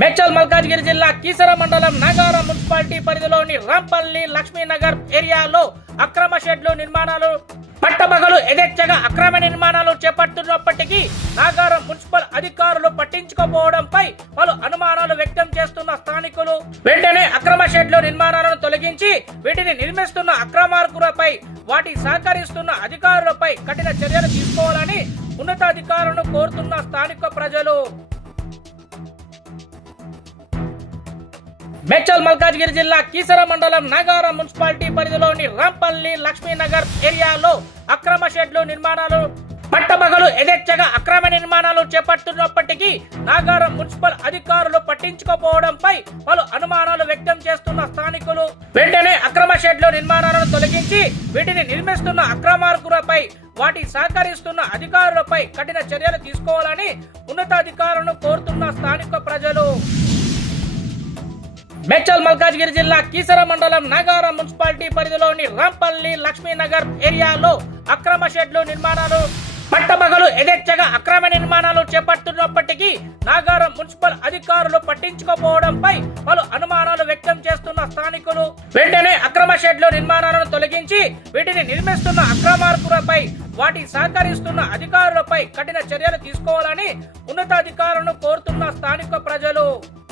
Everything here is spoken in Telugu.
మేడ్చల్ మల్కాజ్గిరి జిల్లా కీసర మండలం నాగారం మున్సిపాలిటీ పరిధిలోని రాంపల్లి లక్ష్మీనగర్ ఏరియాలో అక్రమ షెడ్లు నిర్మాణాలు పట్టపగలు యథేచ్ఛగా అక్రమ నిర్మాణాలు చేపడుతున్నప్పటికీ నాగారం మున్సిపల్ అధికారులు పట్టించుకోకపోవడంపై పలు అనుమానాలు వ్యక్తం చేస్తున్న స్థానికులు వెంటనే అక్రమ షెడ్లు నిర్మాణాలను తొలగించి వీటిని నిర్మిస్తున్న అక్రమార్కులపై వాటి సహకరిస్తున్న అధికారులపై కఠిన చర్యలు తీసుకోవాలని ఉన్నతాధికారులను కోరుతున్న స్థానిక ప్రజలు. మేడ్చల్ మల్కాజ్గిరి జిల్లా కీసర మండలం నాగారం మున్సిపాలిటీ పరిధిలోని రాంపల్లి లక్ష్మీనగర్ ఏరియాలో అక్రమ షెడ్లు నిర్మాణాలు పట్టపగలు యథేచ్ఛగా అక్రమ నిర్మాణాలు చేపడుతున్నప్పటికీ నాగారం మున్సిపల్ అధికారులు పట్టించుకోకపోవడంపై పలు అనుమానాలు వ్యక్తం చేస్తున్న స్థానికులు వెంటనే అక్రమ షెడ్లు నిర్మాణాలను తొలగించి వీటిని నిర్మిస్తున్న అక్రమార్కులపై వాటి సహకరిస్తున్న అధికారులపై కఠిన చర్యలు తీసుకోవాలని ఉన్నతాధికారులను కోరుతున్న స్థానిక ప్రజలు. మేడ్చల్ మల్కాజ్గిరి జిల్లా కీసర మండలం నాగారం మున్సిపాలిటీ పరిధిలోని రాంపల్లి లక్ష్మీనగర్ ఏరియాలో అక్రమ షెడ్లు నిర్మాణాలు పట్టపగలు యథేచ్ఛగా అక్రమ నిర్మాణాలు చేపడుతున్నప్పటికీ నాగారం మున్సిపల్ అధికారులు పట్టించుకోకపోవడంపై పలు అనుమానాలు వ్యక్తం చేస్తున్న స్థానికులు వెంటనే అక్రమ షెడ్లు నిర్మాణాలను తొలగించి వీటిని నిర్మిస్తున్న అక్రమార్కులపై వాటి సహకరిస్తున్న అధికారులపై కఠిన చర్యలు తీసుకోవాలని ఉన్నతాధికారులను కోరుతున్న స్థానిక ప్రజలు.